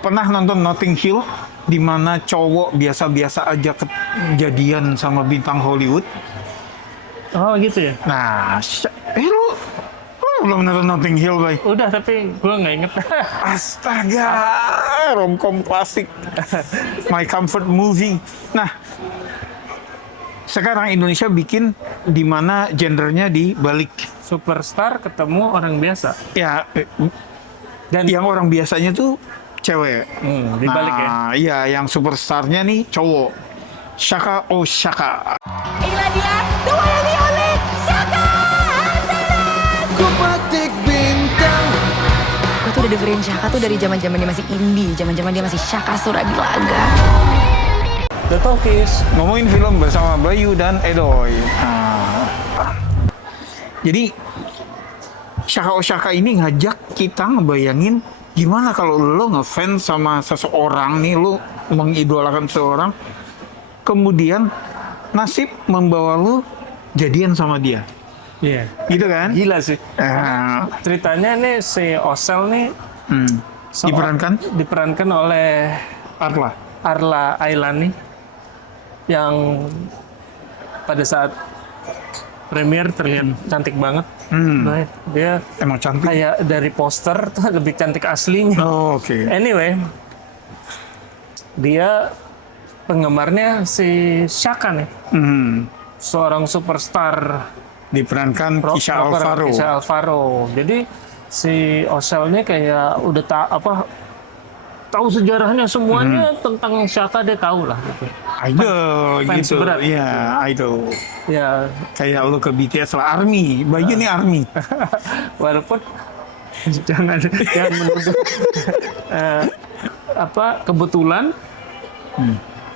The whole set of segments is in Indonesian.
pernah nonton Notting Hill di mana cowok biasa-biasa aja kejadian sama bintang Hollywood? Oh gitu ya? Nah, lu belum nonton Notting Hill, Bay? Udah, tapi gue nggak inget. Astaga, romcom klasik, my comfort movie. Nah, sekarang Indonesia bikin di mana gendernya dibalik. Superstar ketemu orang biasa. Ya, Dan yang orang biasanya tuh cewek. dibalik ya. Nah, iya, yang superstarnya nih cowok. Shaka Oshaka. Inilah dia, the one and the only Shaka Antanas. Ku petik bintang. Gue tuh udah dengerin Shaka tuh dari zaman-zaman dia masih indie, zaman-zaman dia masih Shaka Suradilaga. The Talkies. Ngomongin film bersama Bayu dan Edoy. Nah, jadi Shaka Oshaka ini ngajak kita ngebayangin gimana kalau lo ngefans sama seseorang nih, lo mengidolakan seseorang, kemudian nasib membawa lo jadian sama dia. Iya. Gitu kan? Gila sih. Nah, Ceritanya nih si Osel nih diperankan oleh Arla. Arla Ailani yang pada saat premier terlihat cantik banget. Nah, dia Emang cantik. kayak dari poster tuh lebih cantik aslinya. Oh, oke. Anyway, dia penggemarnya si Shaka nih, seorang superstar Diperankan Kisha rocker, Alvaro. Kisha Alvaro. Jadi si Osel nih kayak udah tahu sejarahnya semuanya tentang Shaka, dia tahu lah gitu. Idol Fans gitu. berat. Iya, idol. Ya, Kayak lu ke BTS lah, ARMY. Bayu nih ARMY. walaupun jangan menuduh. Kebetulan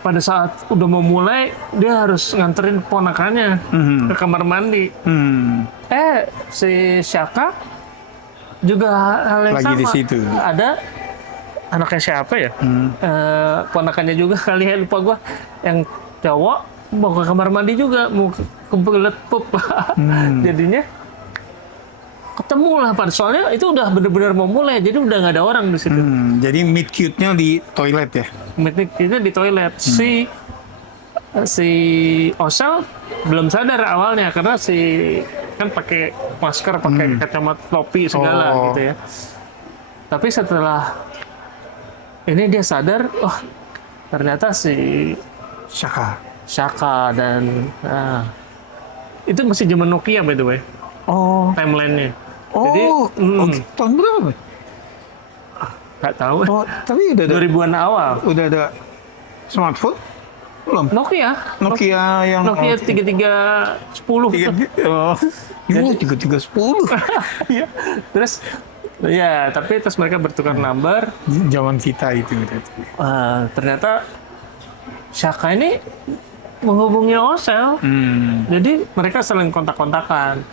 pada saat udah mau mulai dia harus nganterin ponakannya ke kamar mandi. Si Shaka juga hal yang Lagi sama. di situ. Ada anaknya siapa ya? Ponakannya juga kali ya, lupa gua. Yang cowok mau ke kamar mandi juga, mau kebelet pup. Jadinya ketemu lah, soalnya itu udah bener-bener mau mulai, jadi udah nggak ada orang di situ. Jadi meet cute-nya di toilet ya? Itu di toilet. Si Osel belum sadar awalnya karena kan pakai masker, pakai kacamata topi segala gitu ya. Tapi setelah ini dia sadar, ternyata si Shaka dan itu masih zaman Nokia by the way. Timeline-nya. Jadi tahun berapa? nggak tahu. Tapi udah ada 2000-an awal. udah ada smartphone? Belum. Nokia Yang 3310. Gila 3310. Iya. Terus ya, tapi terus mereka bertukar nomor. Zaman kita itu. Ternyata Shaka ini menghubungi Osel. Jadi mereka saling kontak-kontakan.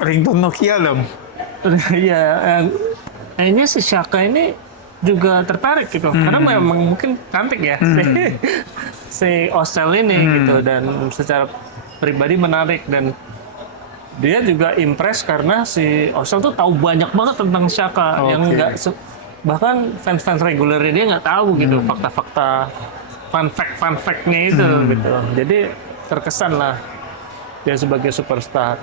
Ringtone Nokia dong. Iya, kayaknya si Shaka ini juga tertarik gitu. Karena memang mungkin cantik ya si Osel ini gitu, dan secara pribadi menarik, dan dia juga impress karena si Osel tuh tahu banyak banget tentang Shaka yang nggak bahkan fans regulernya dia nggak tahu gitu, fakta-fakta fun fact-nya itu gitu. Jadi terkesan lah dia sebagai superstar.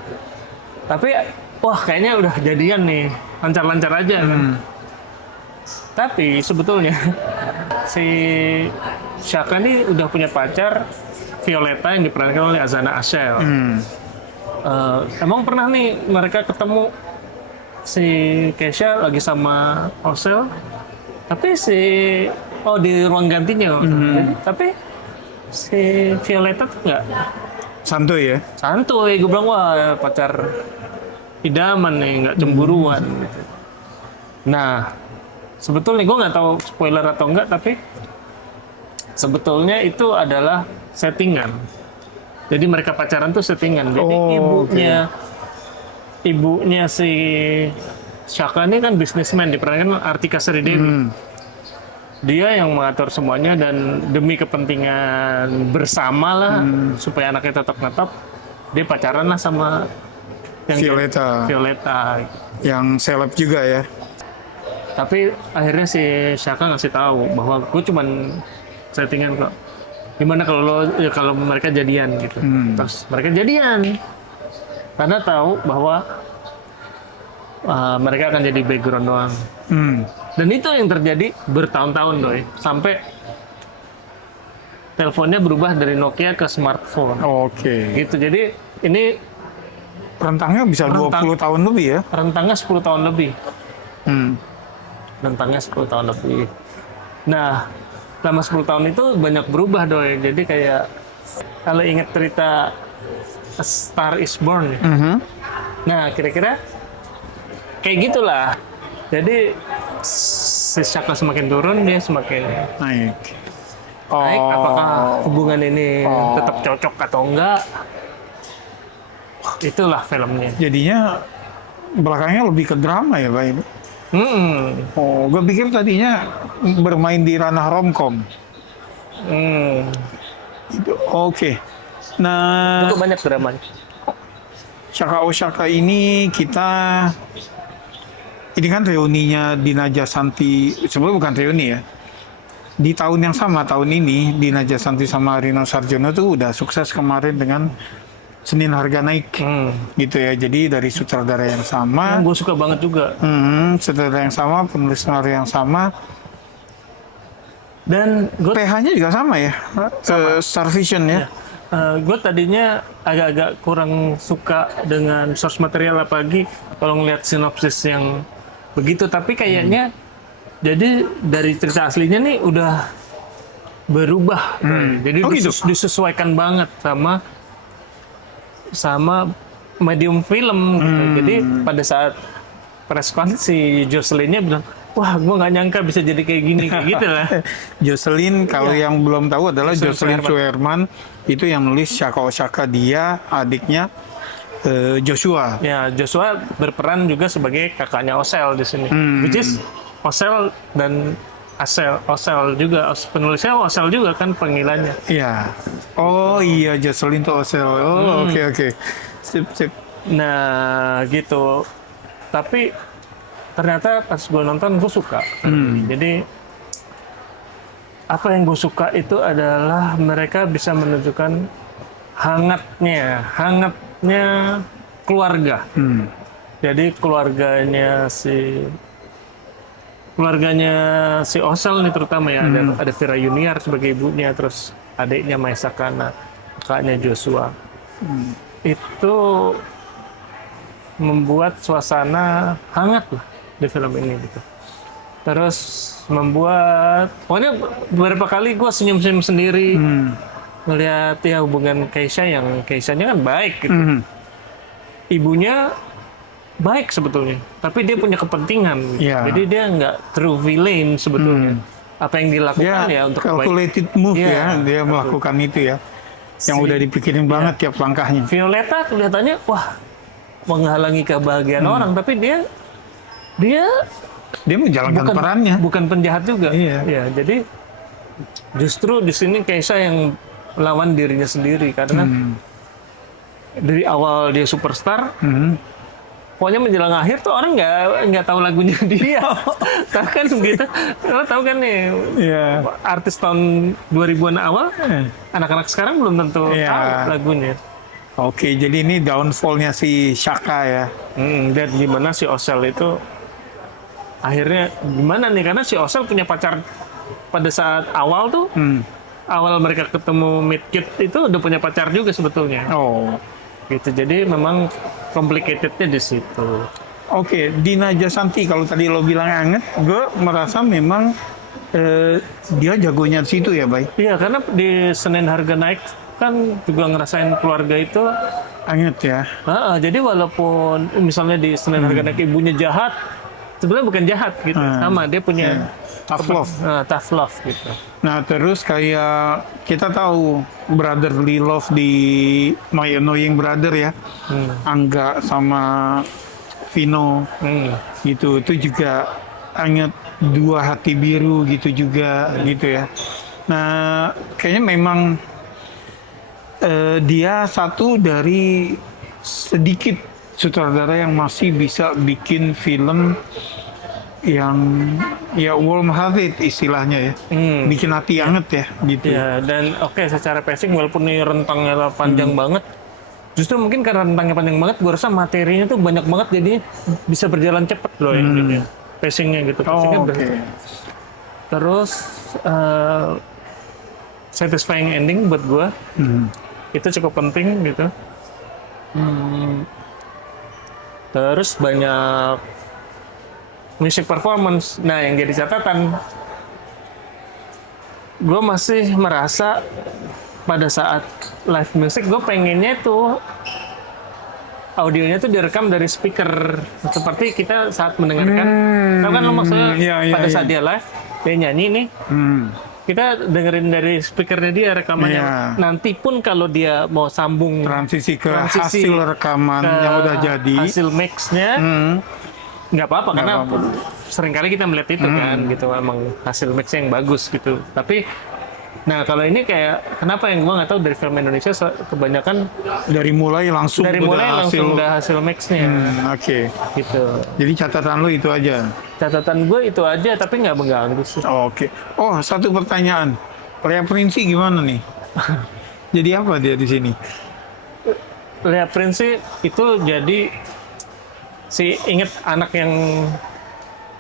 Tapi wah, kayaknya udah jadian nih, lancar-lancar aja kan. Tapi sebetulnya si Shaka ini udah punya pacar, Violeta, yang diperankan oleh Azana Ashel. Emang pernah nih mereka ketemu, si Kesha lagi sama Osel, tapi di ruang gantinya. Tapi si Violeta tuh nggak Santuy ya? santuy. Gue bilang, wah, pacar idaman nih, nggak cemburuan gitu. Nah, sebetulnya gue nggak tahu spoiler atau enggak, tapi sebetulnya itu adalah settingan. Jadi mereka pacaran tuh settingan. Jadi ibunya si Shaka ini kan bisnismen, diperankan Artika Sari Dewi. Dia yang mengatur semuanya, dan demi kepentingan bersama lah, supaya anaknya tetap netap, dia pacaran lah sama yang Violeta. Violeta. Yang seleb juga ya? Tapi akhirnya si Shaka ngasih tahu bahwa gue cuman settingan kok. Gimana kalau mereka jadian gitu. Terus mereka jadian. Karena tahu bahwa mereka akan jadi background doang. Dan itu yang terjadi bertahun-tahun Doi. Sampai teleponnya berubah dari Nokia ke smartphone. Oke. Gitu. Jadi ini Rentangnya bisa 20 tahun lebih ya? rentangnya 10 tahun lebih. Hmm. Rentangnya 10 tahun lebih. Nah, selama 10 tahun itu banyak berubah Doi. Jadi kayak kalau ingat cerita A Star Is Born. Nah, kira-kira kayak gitulah. Jadi si Shaka semakin turun, dia semakin Naik. naik. Apakah hubungan ini tetap cocok atau enggak? Itulah filmnya. Jadinya belakangnya lebih ke drama ya, Pak? Ini? Oh, gue pikir tadinya bermain di ranah romcom. Oke. Nah, Itu banyak dramanya. Shaka Oshaka ini ini kan reuninya Dina Jasanti, sebenarnya bukan reuni ya. Di tahun yang sama, tahun ini, Dina Jasanti sama Rino Sarjono tuh udah sukses kemarin dengan Senin Harga Naik. Gitu ya, jadi dari sutradara yang sama. Gue suka banget juga. Sutradara yang sama, penulis skenario yang sama. Dan gue PH-nya juga sama ya, Star Vision ya. gue tadinya agak-agak kurang suka dengan source material, apalagi kalau ngeliat sinopsis yang begitu. Tapi kayaknya jadi dari cerita aslinya nih udah berubah. Jadi gitu? disesuaikan banget sama medium film gitu. Jadi pada saat press con si Jocelyn-nya bilang, wah gue nggak nyangka bisa jadi kayak gini, kayak gitu lah. Jocelyn, kalau yang belum tahu adalah Jocelyn Jocelyn Suherman, itu yang nulis Shaka Oshaka, dia adiknya Joshua. Ya, Joshua berperan juga sebagai kakaknya Osel di sini. Which is Osel dan Osel juga, penulisnya Osel juga kan panggilannya. Iya. Oh iya, Jocelyn tuh Osel. Oh oke. Sip. Nah, gitu. Tapi ternyata pas gue nonton gue suka. Jadi apa yang gue suka itu adalah mereka bisa menunjukkan hangatnya keluarga. Jadi keluarganya si Osel nih terutama ya, ada Vera Yuniar sebagai ibunya, terus adiknya Maisa Kana, kakaknya Joshua. Itu membuat suasana hangat lah di film ini gitu. Terus membuat, pokoknya beberapa kali gue senyum-senyum sendiri melihat ya hubungan Keisha-nya kan baik gitu. Ibunya baik sebetulnya, tapi dia punya kepentingan. Iya. Jadi dia nggak true villain sebetulnya. Apa yang dilakukan ya untuk calculated move Iya, ya, dia melakukan itu ya. Yang udah dipikirin banget tiap langkahnya. Violeta kelihatannya wah menghalangi kebahagiaan orang, tapi dia menjalankan perannya. bukan penjahat juga. Iya. Ya, jadi justru di sini Keisha yang melawan dirinya sendiri karena dari awal dia superstar, pokoknya menjelang akhir tuh orang nggak tahu lagunya dia. Tahu kan gitu? Lo tahu kan nih, artis tahun 2000-an awal, anak-anak sekarang belum tentu tahu lagunya. Oke, jadi ini downfall-nya si Shaka ya. Dan gimana si Osel itu akhirnya gimana nih, karena si Osel punya pacar pada saat awal tuh, awal mereka ketemu Meet Cute itu udah punya pacar juga sebetulnya. Oh. Gitu, jadi memang complicated-nya di situ. Oke, Dina Jasanti, kalau tadi lo bilang anget, gue merasa memang dia jagonya di situ ya, Bay? Iya, karena di Senin Harga Naik kan juga ngerasain keluarga itu Anget ya. Jadi walaupun misalnya di Senin Harga Naik ibunya jahat, sebenarnya bukan jahat gitu, sama dia punya tough love. Tough love gitu. Nah, terus kayak kita tahu brotherly love di My Annoying Brother ya, Angga sama Vino gitu, itu juga anget. Dua Hati Biru gitu juga gitu ya. Nah, kayaknya memang dia satu dari sedikit sutradara yang masih bisa bikin film yang ya warm hearted istilahnya ya, bikin hati anget ya gitu. Ya, dan oke, secara pacing walaupun ini rentangnya panjang banget, justru mungkin karena rentangnya panjang banget, gue rasa materinya tuh banyak banget, jadi bisa berjalan cepet loh ini pacingnya gitu. Pacingnya Oke. Terus satisfying ending buat gue itu cukup penting gitu. Terus banyak music performance. Nah, yang jadi catatan, gue masih merasa pada saat live music gue pengennya tuh audionya tuh direkam dari speaker seperti kita saat mendengarkan. Tahu kan lo maksudnya pada saat dia live, dia nyanyi nih, kita dengerin dari speakernya dia rekamannya. Nanti pun kalau dia mau sambung Transisi ke hasil rekaman yang udah jadi, hasil mixnya, nggak apa-apa karena seringkali kita melihat itu kan gitu, emang hasil mixnya yang bagus gitu. Tapi nah kalau ini kayak kenapa yang gua nggak tahu, dari film Indonesia kebanyakan dari mulai langsung udah hasil mixnya. Oke. Gitu. Jadi catatan lu itu aja. Catatan gue itu aja, tapi nggak mengganggu sih. Oke. Oh, satu pertanyaan. Lea Prince gimana nih? Jadi apa dia di sini? Lea Prince itu jadi inget anak yang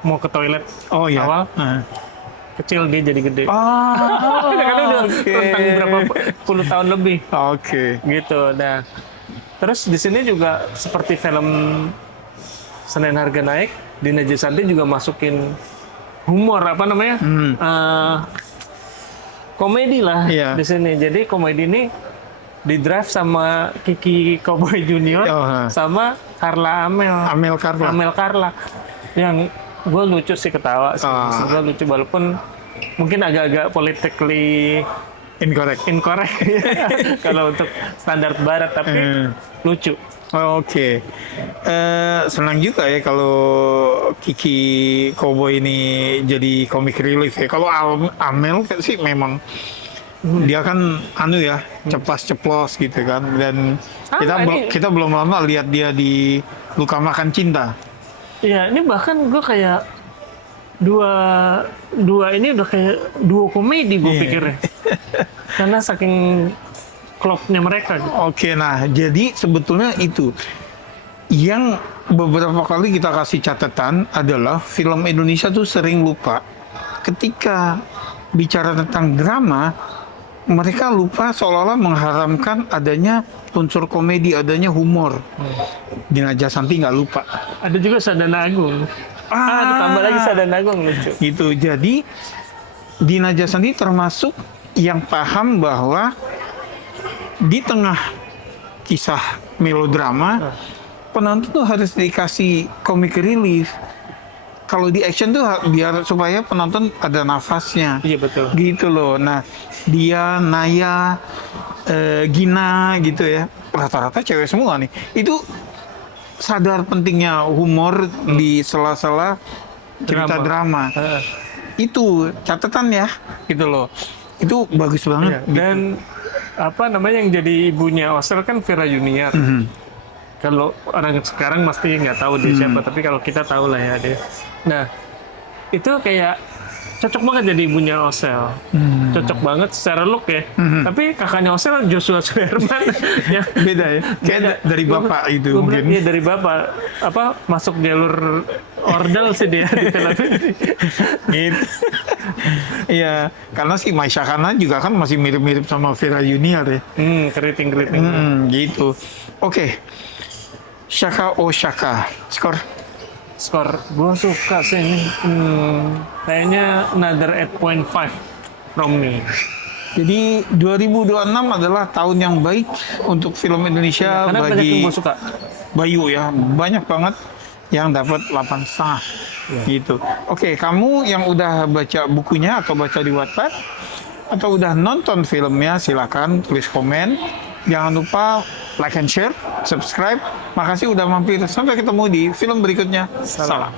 mau ke toilet awal, kecil dia jadi gede. Karena udah rentang berapa puluh tahun lebih. Oke. Gitu. Nah, terus di sini juga seperti film Senin Harga Naik, Dina Jesanti juga masukin humor apa namanya, komedi lah di sini. Jadi komedi ini di drive sama Kiki Cowboy Junior sama Amel Carla yang gue lucu sih, ketawa sih. Gue lucu walaupun mungkin agak-agak politically incorrect kalau untuk standar barat, tapi lucu. Oke. Senang juga ya kalau Kiki Cowboy ini jadi comic relief ya. Kalau Amel sih memang dia kan ceplas-ceplos gitu kan, dan kita belum lama lihat dia di Luka Makan Cinta. Iya, ini bahkan gue kayak dua ini udah kayak duo komedi gue pikirnya. Karena saking klopnya mereka gitu. Oke, nah jadi sebetulnya itu yang beberapa kali kita kasih catatan adalah film Indonesia tuh sering lupa ketika bicara tentang drama, mereka lupa seolah-olah mengharamkan adanya unsur komedi, adanya humor. Dina Jesanti nggak lupa. Ada juga Sadana Agung. Tambah lagi Sadana Agung, lucu. Gitu. Jadi Dina Jesanti termasuk yang paham bahwa di tengah kisah melodrama, penonton tuh harus dikasih comic relief. Kalau di action tuh biar supaya penonton ada nafasnya. Iya, betul. Gitu loh. Nah, dia, Naya, Gina gitu ya. Rata-rata cewek semua nih. Itu sadar pentingnya humor di sela-sela cerita drama. Itu catatan ya, gitu loh. Itu bagus banget. Dan apa namanya yang jadi ibunya Osel kan Vera Junior. Kalau orang sekarang pasti nggak tahu dia siapa, tapi kalau kita tahu lah ya dia. Nah, itu kayak cocok banget jadi ibunya Osel. Cocok banget secara look ya. Tapi kakaknya Osel Joshua Suherman ya. Beda ya. Kayak dari bapak itu mungkin. Iya, dari bapak. Masuk jalur ordal sih dia di film ini. Gitu. Iya, karena si Maisha Kana juga kan masih mirip-mirip sama Vera Junior ya. Keriting-keriting. Gitu. Oke. Shaka Oshaka. Skor Gue suka sih ini. Kayaknya another 8.5 from me. Jadi 2026 adalah tahun yang baik untuk film Indonesia Karena banyak bagi yang gue suka. Bayu ya. Banyak banget yang dapat 8,5 gitu. Oke, kamu yang udah baca bukunya atau baca di Wattpad atau udah nonton filmnya, silakan tulis komen. Jangan lupa like and share, subscribe. Makasih udah mampir. Sampai ketemu di film berikutnya. Salam.